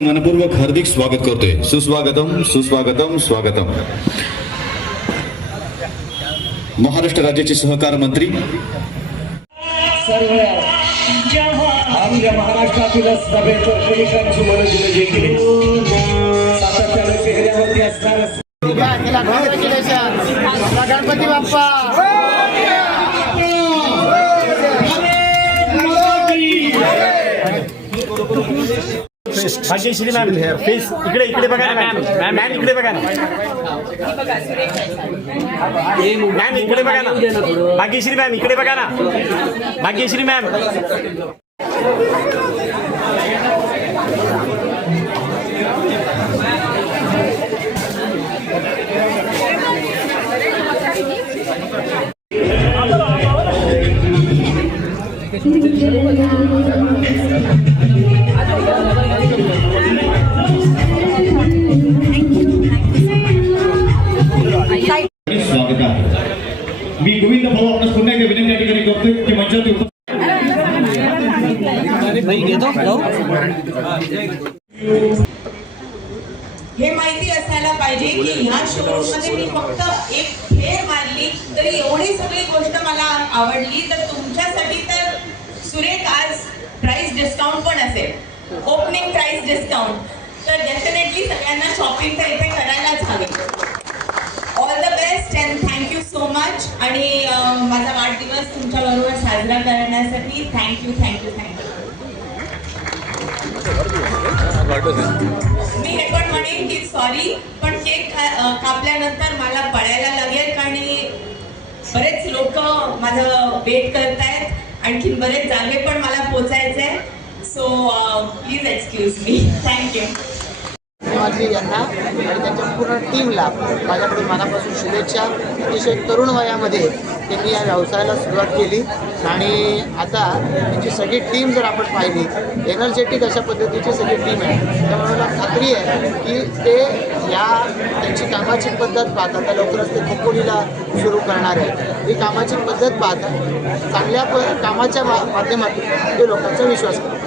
मनपूर्वक हार्दिक स्वागत करतोय. सुस्वागतम सुस्वागतम स्वागतम. महाराष्ट्र राज्याचे सहकार मंत्री. सर्व आपल्या महाराष्ट्रातील सभेचं सातत्याने चेहऱ्यावरती असणार गणपती बाप्पा. भाग्यश्री मॅम। फेस इकडे इकडे बघा ना मॅम मॅम इकडे बघा ना। मॅम इकडे बघा ना। भाग्यश्री मॅम इकडे बघा ना। भाग्यश्री मॅम। स्वागत आहे. मी गोविंद भाऊ आपणास पुन्हा एकदा विनंती या ठिकाणी करतोय की उप- हे माहिती असायला पाहिजे की ह्या शोरूममध्ये मी फक्त एक फेर मारली तरी एवढी सगळी गोष्ट मला आवडली तर तुमच्यासाठी तर सुरेख आज प्राइस डिस्काउंट पण असेल. ओपनिंग प्राइस डिस्काउंट तर डेफिनेटली सगळ्यांना शॉपिंग तर इथे करायलाच हवी. All the best and thank you so much आणि माझा वाढदिवस तुमच्याबरोबर साजरा करण्यासाठी थँक्यू थँक्यू थँक्यू मी हे पण म्हणेन की सॉरी पण केक कापल्यानंतर मला पळायला लागेल आणि बरेच लोक माझं वेट करतायत. आणखी बरेच जागे पण मला पोचायचे आहे so please excuse me thank you माझी यांना आणि त्यांच्या पूर्ण टीमला माझ्याकडून मनापासून शुभेच्छा. अतिशय तरुण वयामध्ये त्यांनी या व्यवसायाला सुरुवात केली. आणि आता त्यांची सगळी टीम जर आपण पाहिली एनर्जेटिक अशा पद्धतीची सगळी टीम आहे. त्यामुळे मला खात्री आहे की ते या त्यांची कामाची पद्धत पाहता आता लवकरच ते खोपोलीला सुरू करणार आहे ही कामाची पद्धत पाहता चांगल्या प कामाच्या मा माध्यमातून ते लोकांचा विश्वास करतात.